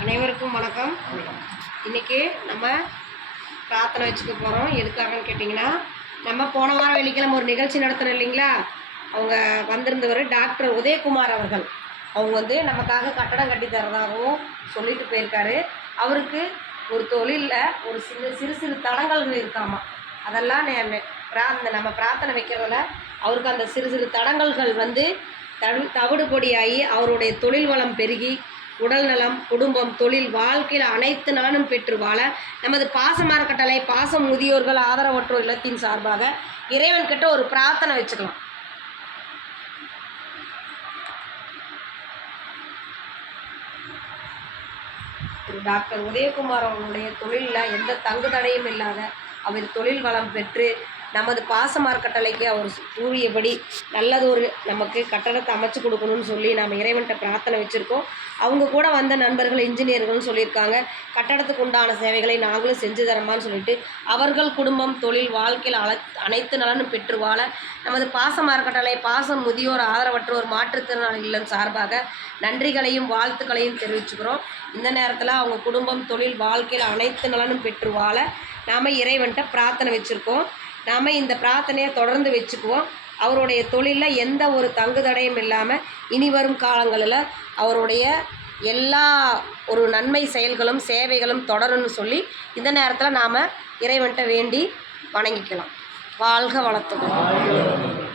அனைவருக்கும் வணக்கம். இன்றைக்கி நம்ம பிரார்த்தனை வச்சுக்க போகிறோம். எதுக்காகன்னு கேட்டிங்கன்னா, நம்ம போன வாரம் வெள்ளிக்கிழமை ஒரு நிகழ்ச்சி நடத்தணும் இல்லைங்களா? அவங்க வந்திருந்தவர் டாக்டர் உதயகுமார் அவர்கள். அவங்க நமக்காக கட்டடம் கட்டி தரதாகவும் சொல்லிட்டு போயிருக்காரு. அவருக்கு ஒரு தொழிலில் ஒரு சிறு சிறு தடங்கல்கள் இருக்காமா. அதெல்லாம் நம்ம பிரார்த்தனை வைக்கிறதுல அவருக்கு அந்த சிறு சிறு தடங்கல்கள் தவிடுபொடியாகி அவருடைய தொழில் வளம் பெருகி உடல் நலம், குடும்பம், தொழில், வாழ்க்கையில் அனைத்து நலனும் பெற்று வாழ நமது பாசமர கட்டளை பாசம் முதியோர்கள் ஆதரவற்றோர் இல்லத்தின் சார்பாக இறைவன் கிட்ட ஒரு பிரார்த்தனை வச்சுக்கலாம். டாக்டர் உதயகுமார் அவர்களுடைய தொழிலில் எந்த தங்கு தடையும் இல்லாத அவர் தொழில் வளம் பெற்று நமது பாசமர கட்டளைக்கு அவர் கூறியபடி நல்லதொரு நமக்கு கட்டடத்தை அமைச்சு கொடுக்கணும்னு சொல்லி நம்ம இறைவன்கிட்ட பிரார்த்தனை வச்சுருக்கோம். அவங்க கூட வந்த நண்பர்கள் இன்ஜினியர்கள்னு சொல்லியிருக்காங்க. கட்டடத்துக்கு உண்டான சேவைகளை நாங்களும் செஞ்சு தரமான்னு சொல்லிட்டு அவர்கள் குடும்பம், தொழில், வாழ்க்கையில் அனைத்து நலனும் பெற்று வாழ நமது பாசமர கட்டளை பாசம் முதியோர் ஆதரவற்றோர் மாற்றுத்திறனாளி இல்லம் சார்பாக நன்றிகளையும் வாழ்த்துக்களையும் தெரிவிச்சுக்கிறோம். இந்த நேரத்தில் அவங்க குடும்பம், தொழில், வாழ்க்கையில் அனைத்து நலனும் பெற்று வாழ நாம் இறைவன்கிட்ட பிரார்த்தனை வச்சுருக்கோம். நாம் இந்த பிரார்த்தனையை தொடர்ந்து வச்சுக்குவோம். அவருடைய தொழிலில் எந்த ஒரு தங்கு தடையும் இல்லாமல் இனி வரும் காலங்களில் அவருடைய எல்லா ஒரு நன்மை செயல்களும் சேவைகளும் தொடரும்னு சொல்லி இந்த நேரத்தில் நாம் இறைவன்கிட்ட வேண்டி வணங்கிக்கலாம். வாழ்க வளத்துடன்.